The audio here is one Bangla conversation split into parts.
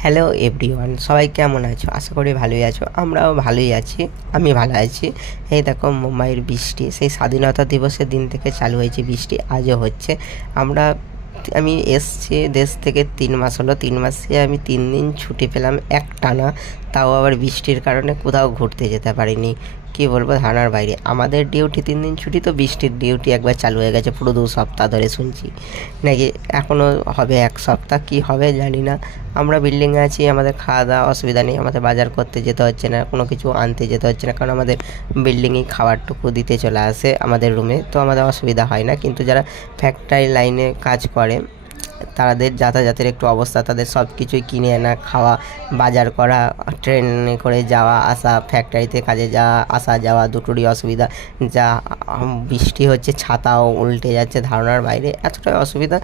হ্যালো এভরিওয়ান, সবাই কেমন আছো? আশা করি ভালোই আছো। আমরাও ভালোই আছি, আমি ভালো আছি। এই দেখো মুম্বাইয়ের বৃষ্টি সেই স্বাধীনতা দিবসের দিন থেকে চালু হয়েছে বৃষ্টি, আজও হচ্ছে। আমি এসছি দেশ থেকে 3 মাস হলো। 3 মাসে আমি 3 দিন ছুটি পেলাম একটানা, তাও আবার বৃষ্টির কারণে কোথাও ঘুরতে যেতে পারিনি। কী বলবো, ধারণার বাইরে। আমাদের ডিউটি 3 দিন ছুটি, তো বৃষ্টির ডিউটি একবার চালু হয়ে গেছে পুরো 2 সপ্তাহ ধরে শুনছি নাকি এখনও হবে 1 সপ্তাহ, কী হবে জানি না। আমরা বিল্ডিংয়ে আছি, আমাদের খাওয়া দাওয়া অসুবিধা নেই, আমাদের বাজার করতে যেতে হচ্ছে না, কোনো কিছু আনতে যেতে হচ্ছে না, কারণ আমাদের বিল্ডিংয়েই খাবারটুকু দিতে চলে আসে আমাদের রুমে, তো আমাদের অসুবিধা হয় না। কিন্তু যারা ফ্যাক্টরি লাইনে কাজ করে তাদের যাতায়াতের একটু অবস্থা, তাদের সব কিছুই কিনে আনা, খাওয়া, বাজার করা, ট্রেনে করে যাওয়া আসা, ফ্যাক্টরিতে কাজে যাওয়া আসা যাওয়া দুটোরই অসুবিধা। যা বৃষ্টি হচ্ছে, ছাতাও উল্টে যাচ্ছে, ধারণার বাইরে এতটাই অসুবিধা।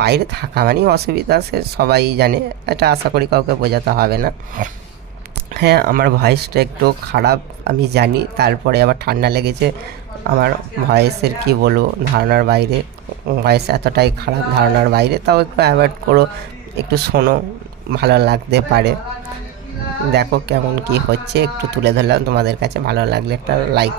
বাইরে থাকা মানেই অসুবিধা, সে সবাই জানে, এটা আশা করি কাউকে বোঝাতে হবে না। হ্যাঁ, আমার ভয়েসটা একটু খারাপ আমি জানি, তারপরে আবার ঠান্ডা লেগেছে। আমার ভয়েসের কী বলবো, ধারণার বাইরে। ভয়েস এতটাই খারাপ, ধারণার বাইরে। তাও একটু অ্যাভয়েড করো, একটু শোনো, ভালো লাগতে পারে। দেখো কেমন কি হচ্ছে, একটু তুলে ধরলাম তোমাদের কাছে। ভালো লাগলে একটা লাইক